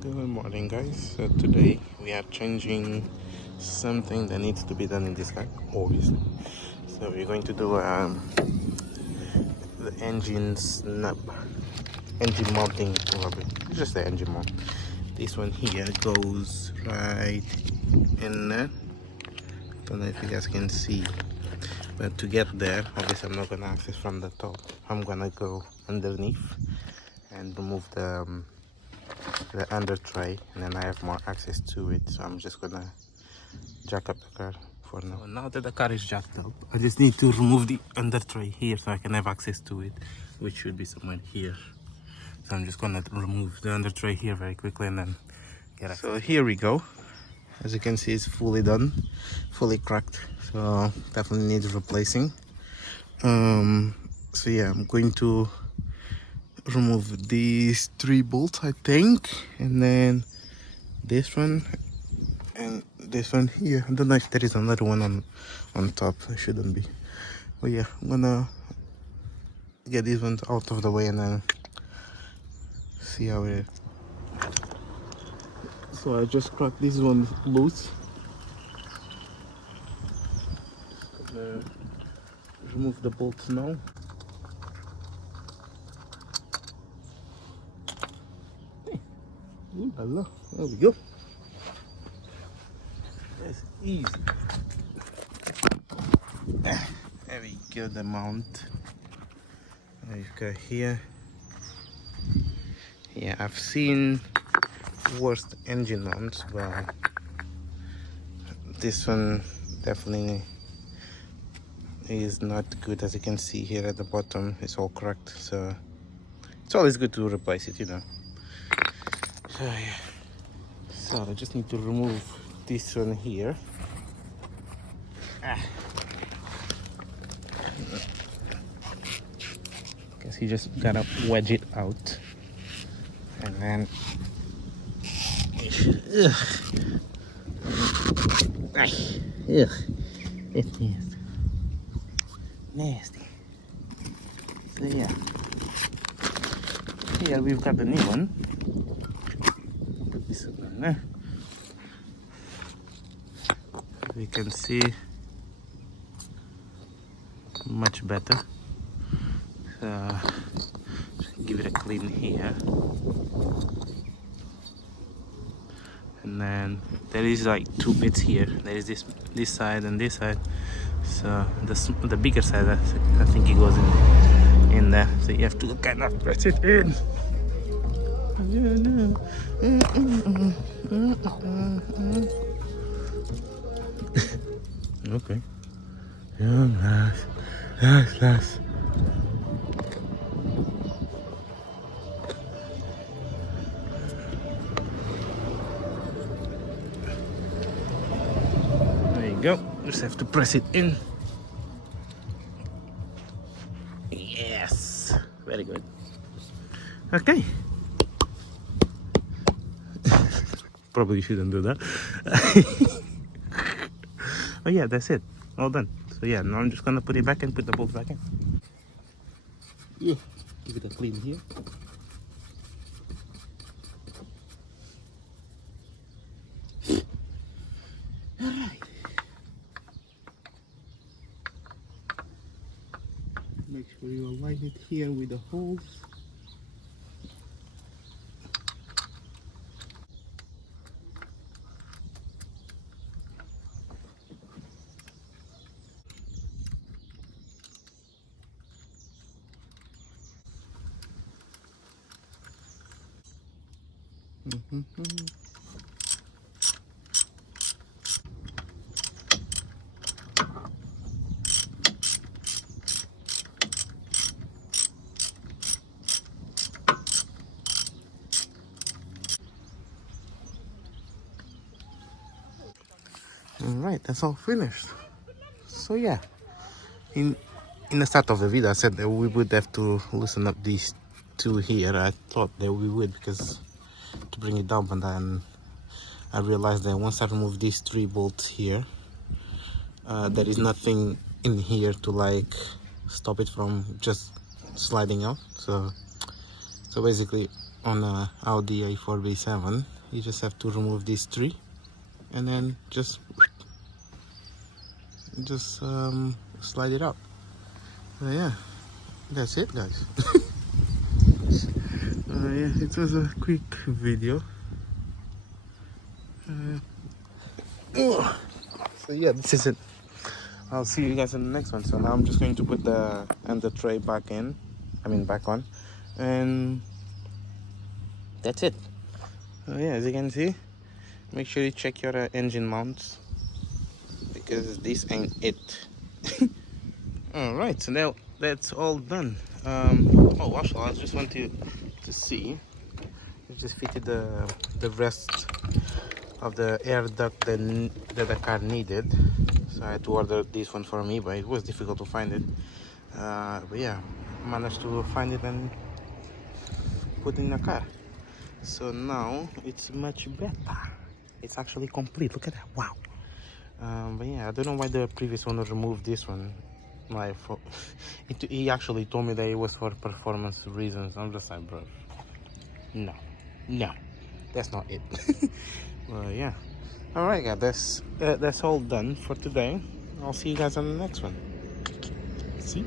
Good morning, guys. So today we are changing something that needs to be done in this car, obviously. So we're going to do the engine snub, engine mounting, probably just the engine mount. This one here goes right in there. Don't know if you guys can see, but to get there, obviously I'm not gonna access from the top. I'm gonna go underneath and remove the under tray, and then I have more access to it, so I'm just gonna jack up the car for now. So now that the car is jacked up, I just need to remove the under tray here so I can have access to it, which should be somewhere here. So I'm just gonna remove the under tray here very quickly and then get access. So here we go. As you can see, it's fully done, fully cracked, so definitely needs replacing. So yeah, I'm going to remove these 3 bolts, I think, and then this one and this one here. I don't know if there is another one on top. There shouldn't be, but yeah, I'm gonna get these ones out of the way and then see how it is. So I just cracked this one loose. Gonna remove the bolts now. Ooh la la. There we go. That's easy. There we go, the mount. We've got here. Yeah, I've seen worst engine mounts, but this one definitely is not good. As you can see here at the bottom, it's all cracked, so it's always good to replace it, you know. So yeah, so I just need to remove this one here. Guess you just gotta wedge it out, and then you should. Ugh. It's nasty. So yeah, here we've got the new one. Put this one in there. We can see much better. So give it a clean here, and then there is like 2 bits here. There is this side and this side. So the bigger side, I think it goes in there. So you have to kind of press it in. Okay. Yeah, nice. There you go. Just have to press it in. Yes. Very good. Okay. Probably shouldn't do that. Oh yeah, that's it. All done. So yeah, now I'm just gonna put it back and put the bolts back in. Yeah. Give it a clean here. Alright. Make sure you align it here with the holes. Alright, that's all finished. So yeah, in the start of the video I said that we would have to loosen up these 2 here. I thought that we would, because to bring it down, but then I realized that once I remove these 3 bolts here, there is nothing in here to like stop it from just sliding out. So basically on a Audi A4 B7. You just have to remove these three and then just slide it out. So yeah, that's it, guys. Yeah, it was a quick video. So yeah, this is it. I'll see you guys in the next one. So now I'm just going to put the under tray back in, back on, and that's it. So yeah, as you can see, make sure you check your engine mounts, because this ain't it. All right, so now that's all done. Oh, actually, I just want to see. I just fitted the rest of the air duct that the car needed. So I had to order this one from eBay. It was difficult to find it, but yeah, managed to find it and put it in the car. So now it's much better. It's actually complete. Look at that! Wow. But yeah, I don't know why the previous owner removed this one. He actually told me that it was for performance reasons. I'm just like, bro, no, that's not it. Well, yeah. All right, guys, that's all done for today. I'll see you guys on the next one. See.